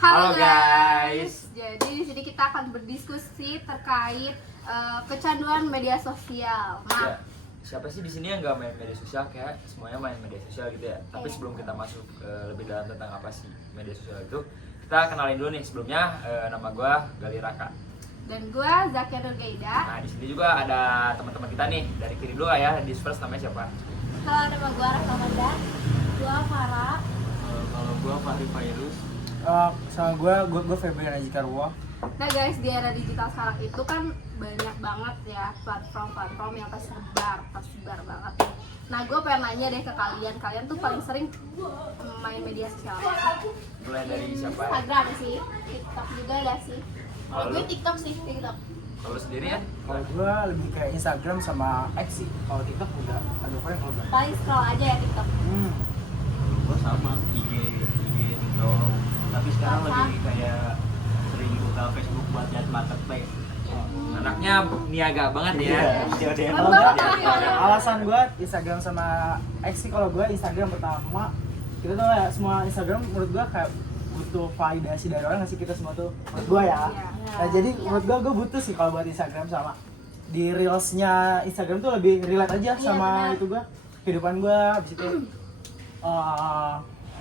Halo guys. Jadi di sini kita akan berdiskusi terkait kecanduan media sosial. Ya, siapa sih di sini yang nggak main media sosial? Kayak semuanya main media sosial gitu ya. Tapi Iya. sebelum kita masuk lebih dalam tentang apa sih media sosial itu, kita kenalin dulu nih sebelumnya. Nama gue Gali Raka. Dan gue Zakia Nurgaida. Nah di sini juga ada teman-teman kita nih dari kiri dulu ya. Di first namanya siapa? Halo, nama gue Rakamanda. Gue Farah. Kalau gue Fahri Fairuz. Sama gue Febrian Ajikarwa. Nah guys, di era digital sekarang itu kan banyak banget ya platform yang tersebar banget nih. Nah gue pengen nanya deh ke kalian tuh paling sering main media sosial apa? Mulai dari siapa? Instagram sih, TikTok juga ada sih. Kalau Kalau gue lu? TikTok sih, TikTok. Kalau lu sendiri ya? Kalau gue lebih kayak Instagram sama X sih. Kalau TikTok udah agak kurang kalau gue. Paling scroll aja ya TikTok. Gue sama IG TikTok. Tapi sekarang Apa? lebih kayak sering buka Facebook buat lihat marketplace. Anaknya niaga banget ya. Iya. Alasan gue Instagram sama X sih, kalau gue Instagram pertama, kita tuh ya semua Instagram menurut gue kayak butuh validasi dari orang nggak sih, kita semua tuh menurut gue ya. Iya. Nah jadi menurut gue butuh sih kalau buat Instagram, sama di reelsnya Instagram tuh lebih relate aja Iya, sama benar. itu gue, kehidupan gue. Abis itu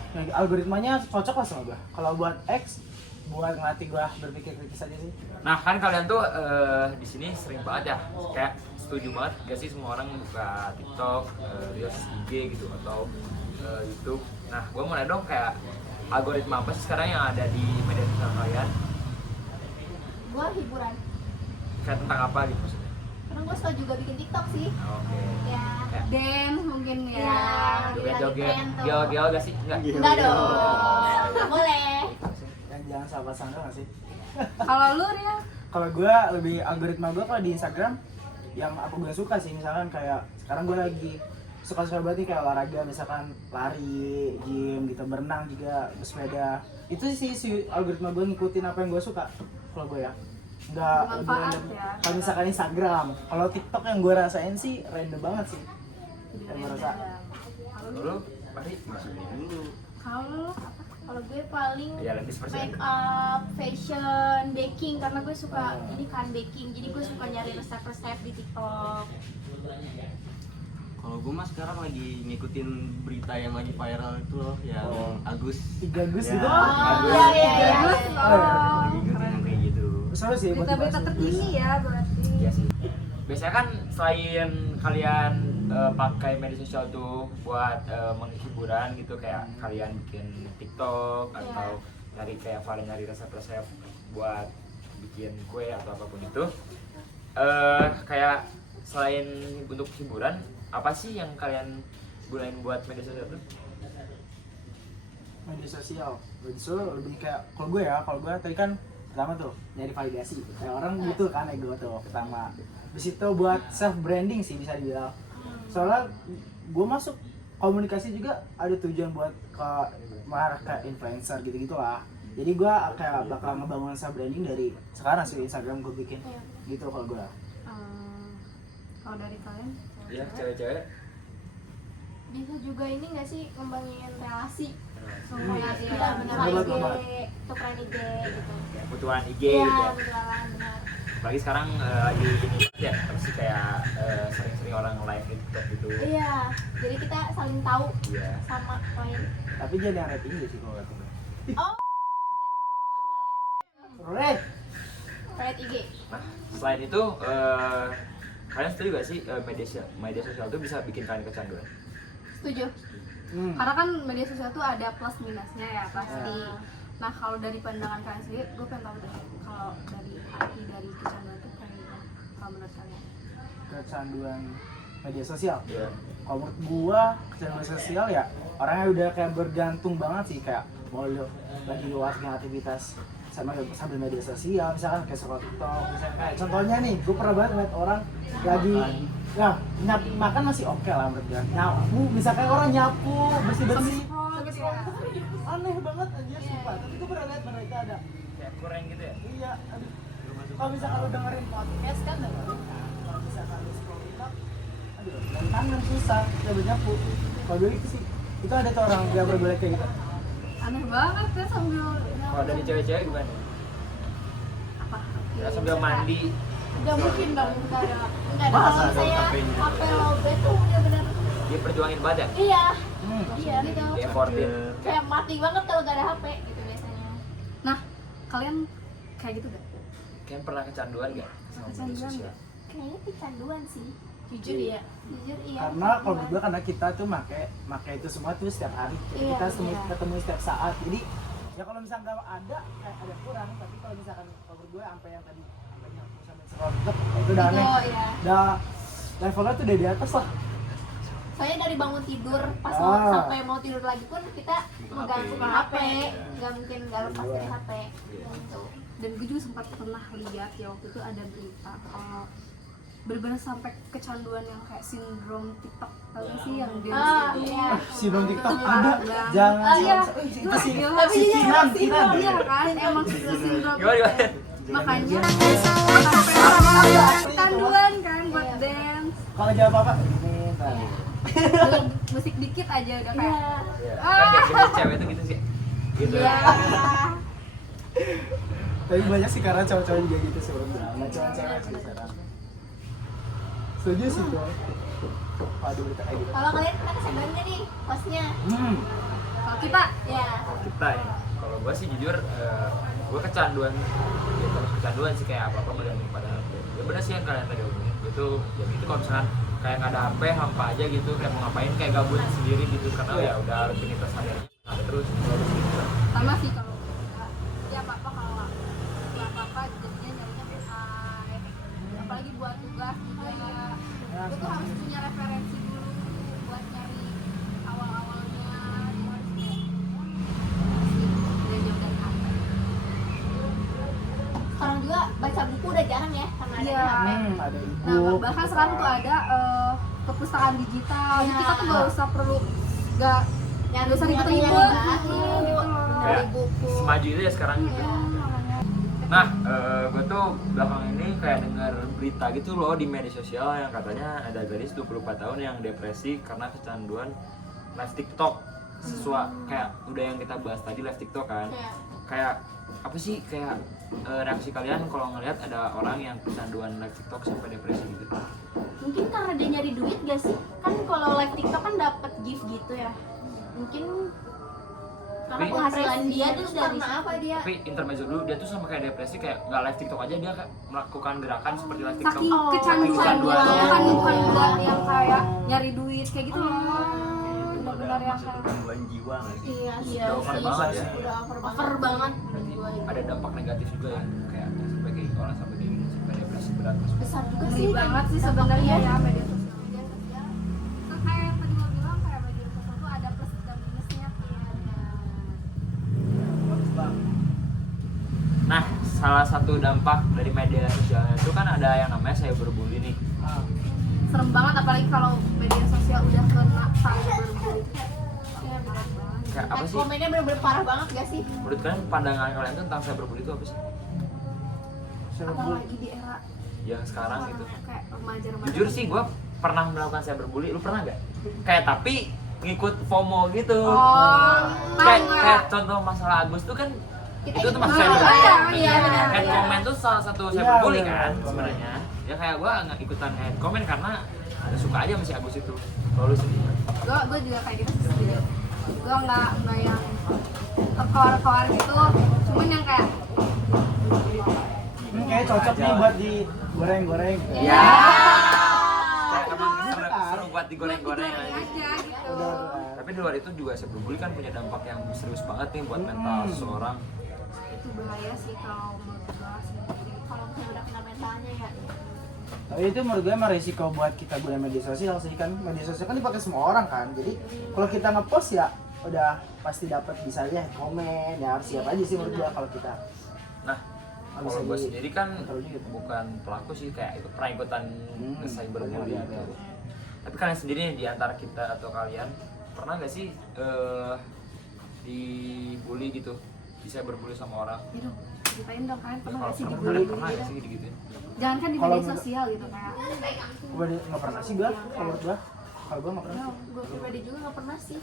algoritmanya cocok lah sama gue. Kalau buat X, buat ngelatih gue berpikir kritis aja sih. Nah kan kalian tuh di sini sering banget ya, kayak setuju banget gak sih semua orang buka TikTok, Reels, IG gitu atau YouTube. Nah gue mau nanya dong, kayak algoritma apa sih sekarang yang ada di media sosial kalian? Gue hiburan. Kayak tentang apa gitu maksudnya? Karena gue suka juga bikin TikTok sih. Oke. Ya, Ya. dance mungkin ya. Iya, Joget-joget, gel-gel gak sih? Enggak. Enggak dong. Enggak boleh. Dan jangan sahabat sandal nggak sih? Kalau lu Ria? Kalau gue lebih algoritma gue kalau di Instagram yang apa gue suka sih, misalkan kayak sekarang gue lagi suka banget nih kayak olahraga, misalkan lari, gym gitu, berenang juga, bersepeda. Itu sih si algoritma gue ngikutin apa yang gue suka. Kalau gue ya nggak lebih Bermanfaat random. ya. Kalau misalkan Instagram, kalau TikTok yang gue rasain sih random banget sih. Yang gue rasa. Dulu, Pari? Dulu. Kalau lu apa? Kalau gue paling Ya lebih seperti make up, fashion, baking, karena gue suka ini kan baking, jadi gue suka nyari resep-resep di TikTok. Kalau gue mah sekarang lagi ngikutin berita yang lagi viral itu loh, yang Oh. Agus. 3 Gus Ya. gitu. Bagus. Iya, iya, iya. Lagi ngikutin yang kayak gitu. Seru sih buat Berita-berita dibahas. terkini ya berarti. Iya sih. Biasanya kan selain kalian pakai media sosial tuh buat menghiburan gitu, kayak kalian bikin TikTok Iya. atau nyari resep-resep buat bikin kue atau apapun itu. Kayak selain untuk hiburan, apa sih yang kalian gunain buat media sosial tuh? Media sosial lebih kayak, kalau gue tadi kan pertama tuh nyari validasi, kayak orang butuh kan ego tuh pertama. Di situ buat self branding sih bisa dibilang, soalnya gue masuk komunikasi juga ada tujuan buat ke marah ke influencer gitu gitulah. Jadi gue kayak bakal ngebangun self branding dari sekarang sih, Instagram gue bikin Iya. gitu kalau gue. Kalau dari kalian? Ya, cewek-cewek. Bisa juga ini nggak sih ngembangin relasi? Hmm. Iya, benar. Benar IG, banget. tukeran IG gitu. Ya, kebutuhan IG Iya, gitu ya. beneran benar. Apalagi sekarang lagi ini ya, terus sih kayak sering-sering orang live di TikTok gitu. Iya, jadi kita saling tahu Iya. sama lain. Tapi jadi yang rating sih kalau kata gue. Oh, Red. red IG. Nah, selain itu, kalian setuju gak sih media sosial itu bisa bikin kalian kecanduan? Setuju. Karena kan media sosial tuh ada plus minusnya ya pasti. Nah kalau dari pandangan kalian sendiri, gue pengen tahu deh kalau dari arti dari kecanduan itu kayak gimana? Kalau menurut kalian? Kecanduan media sosial. Iya. Kalau menurut gua kecanduan sosial ya orangnya udah kayak bergantung banget sih, kayak mau lu lagi luas aktivitas sama sambil media sosial, misalkan kayak scroll TikTok, misalkan kayak contohnya nih, gua pernah banget ngeliat orang lagi makan masih oke lah menurut gua, nyapu, misalkan orang nyapu bersih Oh gitu ya. aneh banget aja sumpah. Tapi gua pernah lihat mereka ada, Kayak kurang gitu ya? iya, aduh. Kalau misalkan lu dengerin podcast kan dengerin kan, kalau misalkan lu scroll TikTok, aduh, dan tangan susah, kita bernyapu. Kalau dulu itu sih, itu ada tuh orang yang berbalik kayak gitu. Aneh banget ya sambil Kalau dari cewek-cewek gimana? Apa? Ya sambil mandi. Gak mungkin dong, enggak ada. Masa Kalau dong saya HP-nya? HP lowbat tuh bener-bener. Dia perjuangin badan. Iya. Hmm. Iya gitu. Dia effortin. Kayak mati banget kalau gak ada HP gitu biasanya. Nah, kalian kayak gitu gak? Kalian pernah kecanduan gak? Sama media Kecanduan sosial? nggak? Kayaknya kecanduan sih. Jujur ya. Jujur iya. Karena kalau menurut gue karena kita tuh make itu semua tuh setiap hari. Iya, Kita semua iya. ketemu setiap saat. Jadi ya kalau misalnya nggak ada kayak ada kurang. Tapi kalau misalkan kalau menurut gue sampai yang tadi sampai nyampe sampai scroll TikTok, itu udah aneh. Oh iya. Udah levelnya tuh udah di atas lah. Saya dari bangun tidur pas Ah. mau sampai mau tidur lagi pun kita megang HP. HP, nggak mungkin nggak lepas dari HP. Iya. Gitu. Dan gue juga sempat pernah lihat ya waktu itu ada berita kalau benar-benar sampai kecanduan yang kayak sindrom TikTok, tahu nggak sih yang dia Ah, si Bang TikTok Itu ada. parah. Jangan. Iya. Itu sih. Tapi Si iya, Kinan, sindrom, Kinan. iya kan emang sindrom Gimana? makanya sampai orang-orang kecanduan kan buat dance. Kalau jawab apa? Ini tadi. Belum musik dikit aja udah kayak Iya. Kan biasanya cewek itu gitu sih. Gitu. iya. Tapi banyak sih karena cowok-cowok juga gitu sebenarnya. Nggak cuma cewek sih sekarang. Setuju sih gue. Waduh berita kayak gitu. Kalau kalian pernah kecanduan nggak nih hostnya? Kalau kita ya. Kita ya. Kalau gue sih jujur, gue kecanduan. Ya terus kecanduan sih kayak apa-apa bergantung pada HP. Ya bener sih yang kalian tadi omongin. Itu ya gitu kalau misalkan kayak nggak ada HP, hampa aja gitu, kayak mau ngapain kayak gabut sendiri gitu karena ya udah rutinitas hariannya ada terus harus gitu. Sama sih kalau ya apa-apa kalau nggak apa-apa jadinya nyarinya live. Apalagi buat tugas juga ya. Itu tuh harus punya referensi dulu buat nyari awal-awalnya. Itu harus kayak jauh dari HP. Sekarang juga baca buku udah jarang ya karena ada Iya. HP. Ada Nah, ibu. bahkan sekarang tuh ada perpustakaan digital. Jadi kita tuh nggak usah perlu nggak usah ribet-ribet gitu loh. Kayak Beli buku. semaju itu ya sekarang gitu. Iya. Nah, gue tuh belakang ini kayak dengar berita gitu loh di media sosial yang katanya ada gadis 24 tahun yang depresi karena kecanduan live TikTok. Kayak udah yang kita bahas tadi live TikTok kan. Iya. Kayak apa sih kayak reaksi kalian kalau ngelihat ada orang yang kecanduan live TikTok sampai depresi gitu? Mungkin karena dia nyari duit gak sih? Kan kalau live TikTok kan dapat gift gitu ya. Mungkin karena Tapi- penghasilan dia tuh dari karena apa dia? Tapi intermezzo dulu dia tuh sama kayak depresi kayak nggak live TikTok aja dia kayak melakukan gerakan seperti live TikTok. saking kecanduan kecanduannya. bukan buat yang kayak nyari duit kayak gitu loh. Itu Benar-benar yang masuk ke kayak gangguan jiwa nggak sih? Iya, iya Udah over sih. banget ya. Udah over banget. Ada dampak negatif juga ya kayak sampai kayak orang sampai kayak gitu sampai depresi berat masuk. Besar juga ngeri sih. banget sih sebenarnya ya media sosial. Media sosial kan kayak yang tadi lo bilang kayak media sosial tuh ada plus dan minusnya kan. Nah, salah satu dampak dari media sosial itu kan ada yang namanya cyberbully nih. Ah, Serem banget apalagi kalau media sosial udah kena cyberbully. Kayak berat banget. Kayak apa sih? Komennya bener-bener parah banget gak sih? Menurut kalian pandangan kalian tuh tentang cyberbully itu apa sih? Apalagi di era Yang sekarang gitu. kayak remaja-remaja. Jujur sih gue pernah melakukan cyberbully, lu pernah nggak? Kayak tapi ngikut FOMO gitu. Oh, Kayak contoh masalah Agus tuh kan itu tuh masuk cyberbully. iya, benar. Head Iya. comment tuh salah satu Iya, cyberbully benar. kan sebenarnya. Ya kayak gue nggak ikutan head comment karena suka aja sama si Agus itu. Kalau lu sendiri. Gue juga kayak gitu sih. Gue nggak yang terkawar-kawar gitu. Cuman yang kayak kayak cocok nih buat digoreng-goreng. Iya. Kayak emang seru buat digoreng-goreng aja. aja gitu. Tapi di luar itu juga cyberbully kan punya dampak yang serius banget nih buat mental seseorang. Itu bahaya sih kalau menurut gue sendiri. Kalau misalnya udah kena mentalnya ya. Tapi itu menurut gue emang resiko buat kita guna media sosial sih kan. Media sosial kan dipakai semua orang kan. Jadi kalau kita ngepost ya udah pasti dapat misalnya komen ya harus siap aja sih menurut gue kalau kita. Nah, Harus kalau gue di- sendiri kan kontrol juga. bukan pelaku sih kayak pernah ikutan cyberbully Ada. gitu. Tapi kalian sendiri di antara kita atau kalian pernah gak sih dibully gitu? Di cyberbully sama orang? Ya dong, ceritain dong kalian pernah Kalau nggak sih pernah, dibully? pernah gak sih gitu? Jangan kan di Kalau media menurut- sosial gitu kayak. Gue nggak pernah sih gue kalau menurut gue. Kalau gue nggak pernah. Gue pribadi juga gak pernah sih.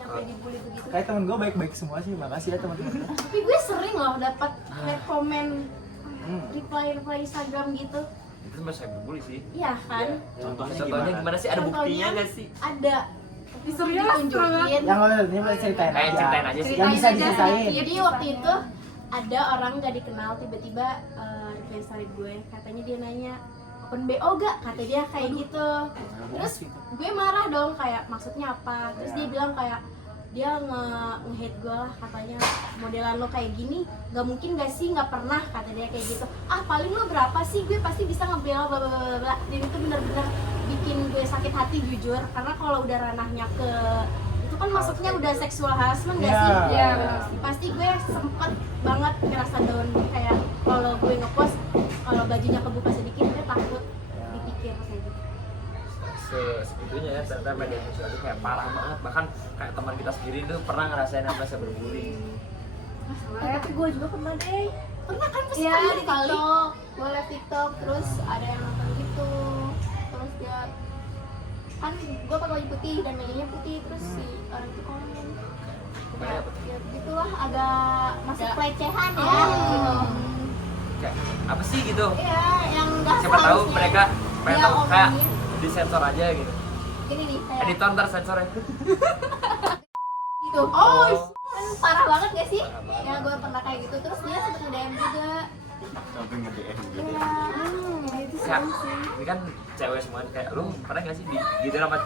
nyampe dibully begitu. Kayak temen gue baik-baik semua sih, makasih ya teman-teman. Tapi gue sering loh dapat hate comment, Hmm. reply Instagram gitu. Itu mah saya berbully sih. Iya kan? Contohnya gimana sih? Ada buktinya nggak sih? Ada. Tapi Serius, ditunjukin. Yang lo ini boleh ceritain Kayak aja. ceritain aja sih. Yang bisa Ceritain aja. diceritain. Jadi waktu itu ada orang gak dikenal tiba-tiba reply story gue, katanya dia nanya open BO gak? Kata dia kayak gitu. Terus gue marah dong, kayak maksudnya apa? Terus dia bilang kayak dia nge-hate gue lah, katanya modelan lo kayak gini gak mungkin gak sih, gak pernah, kata dia kayak gitu. Ah paling lo berapa sih, gue pasti bisa ngebela bla bla bla bla. Dan itu bener-bener bikin gue sakit hati jujur, karena kalau udah ranahnya ke itu kan masuknya udah seksual harassment gak sih? Iya. Iya, benar. Pasti gue sempet banget ngerasa down, kayak kalau gue ngepost kalau bajunya kebuka sedikit gue takut dipikir kayak gitu. Segitunya ya, ternyata media sosial itu kayak parah banget. Bahkan kayak teman kita sendiri tuh pernah ngerasain apa cyberbullying. Tapi gue juga pernah deh. Pernah kan pasti Iya, pernah di kali. TikTok, gue liat TikTok, terus ada yang nonton gitu, terus dia kan gue pakai baju putih dan bajunya putih, terus si orang itu komen Kayak apa tuh? ya gitulah, agak masuk Ada- pelecehan ya Oh. gitu. Kayak apa sih gitu? Iya, yang nggak Siapa tahu seharusnya mereka pengen dia tahu kayak omongin. disensor aja gitu. Gini nih kayak Editor ntar sensornya. gitu. Oh. Kan parah banget gak sih? Parah banget. Ya gue pernah kayak gitu, terus dia sempet nge-DM juga. Sampai nge-DM gitu. Iya, itu Kayak, seru sih. ini kan cewek semua kayak lu pernah gak sih gitu sama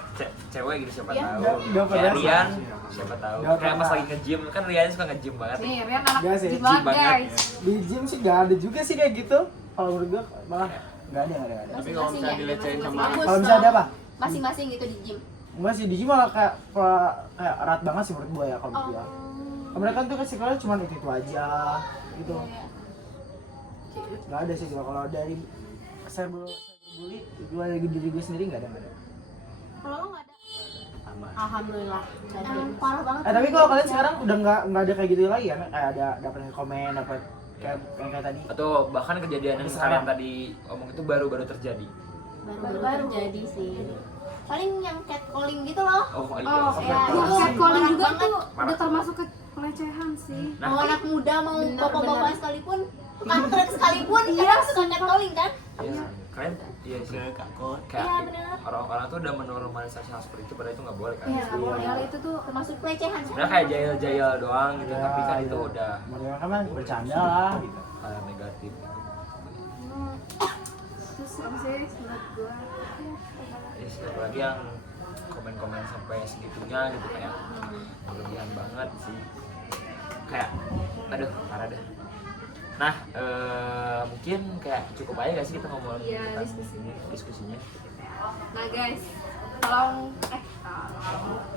cewek gitu siapa Iya. tahu. Nggak Kayak pernah. Rian siapa tahu. Nggak Kayak pas pernah. lagi nge-gym kan Rian suka nge-gym banget. Nih, Rian anak Nggak sih, gym gym banget banget. guys. Di gym sih gak ada juga sih kayak gitu. Kalau menurut gue malah nggak ada. Tapi kalau Masing-masing misalnya ya, dilecehin sama masing-masing. Kalau bisa ada apa? Masing-masing gitu di gym. Enggak sih, di gym malah kayak erat banget sih menurut gue ya kalau menurut gue. Mereka tuh kasih kalau cuma itu aja gitu. Gak ada sih kalau dari cyberbully gue dari diri gue sendiri nggak ada. Kalau lo nggak ada, sama. Alhamdulillah. emang parah banget. Tapi kalau kalian sekarang udah nggak ada kayak gitu lagi ya, kayak ada dapat komen, dapat kayak yang kayak tadi. Atau bahkan kejadian yang Sekarang. kalian tadi omong itu baru-baru terjadi. Baru-baru terjadi sih. Paling yang catcalling gitu loh. Oh, Oh, iya. ya, Itu itu catcalling juga banget. tuh udah termasuk ke pelecehan sih. Nah, Mau anak muda, mau Bener, bapak-bapak bener. sekalipun, tukang truk sekalipun, kadang suka catcalling kan? iya, kalian iya sih. Bener kakor. Kayak Iya, bener. orang-orang tuh udah menormalisasi hal seperti itu, padahal itu nggak boleh kan. Iya, nggak boleh. Itu tuh termasuk pelecehan. Sebenarnya kayak jahil-jahil doang gitu, Ya, tapi kan iya. itu udah Mereka kan bercanda lah gitu. hal negatif. Terus serem sih menurut gua. Yes, apalagi yang komen-komen sampai segitunya gitu kayak berlebihan banget sih. Kayak aduh, parah deh. Nah, mungkin kayak cukup aja gak sih kita ngomongin Iya, tentang diskusinya. Nah guys, tolong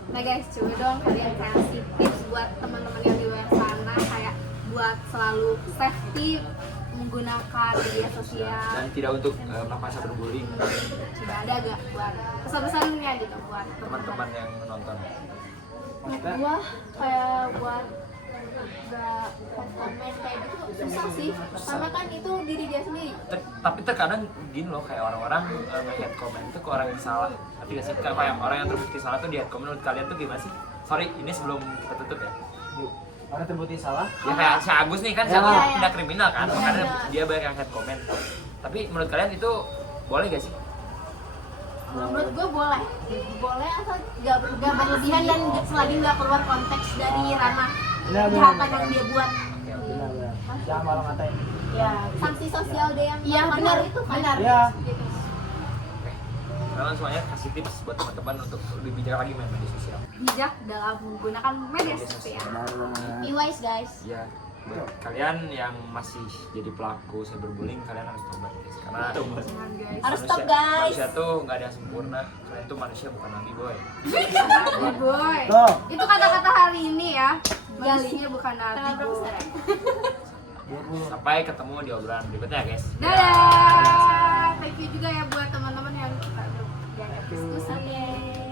nah guys, coba dong kalian kasih tips buat teman-teman yang di luar sana kayak buat selalu safety menggunakan media sosial. Dan tidak untuk melakukan cyberbullying. Coba ada gak buat pesan-pesannya gitu buat Teman-teman yang nonton. Maksudnya gua kayak buat gak komen kayak gitu susah sih, karena kan itu diri dia sendiri. Tapi terkadang gini loh, kayak orang-orang nge-hate comment itu ke orang yang salah. Tapi gak sih, kayak orang yang terbukti salah tuh di hate comment menurut kalian tuh gimana sih? Sorry, ini sebelum kita tutup ya. orang terbukti salah. Ya kayak si Agus nih kan, si Ya. Agus Iya, iya. tidak kriminal kan, Iya, makanya iya. dia banyak yang hate comment. Tapi menurut kalian itu boleh gak sih? Menurut gue boleh asal gak berlebihan dan selagi gak keluar konteks dari ranah Benar, kejahatan benar. yang dia buat. Benar. Jangan malah ngatain. Ya, sanksi sosial dia yang Iya, melakukan benar. hal itu kan. Benar. Ya. Gitu. Oke. Kalian semuanya kasih tips buat teman-teman untuk lebih bijak lagi main media sosial. Bijak dalam menggunakan media sosial. Benar. Be wise guys. Ya, buat kalian yang masih jadi pelaku cyberbullying, kalian harus tobat guys. Karena Jangan guys. Harus stop, guys. Manusia tuh nggak ada yang sempurna. Kalian tuh manusia bukan nabi boy. Nabi boy. Tuh. Itu kata-kata hari ini ya. Manusia bukan nabi Tanggal berapa boy. sekarang? 20. Sampai ketemu di obrolan berikutnya guys. Dadah. Thank you juga ya buat teman-teman yang kita udah diskusi.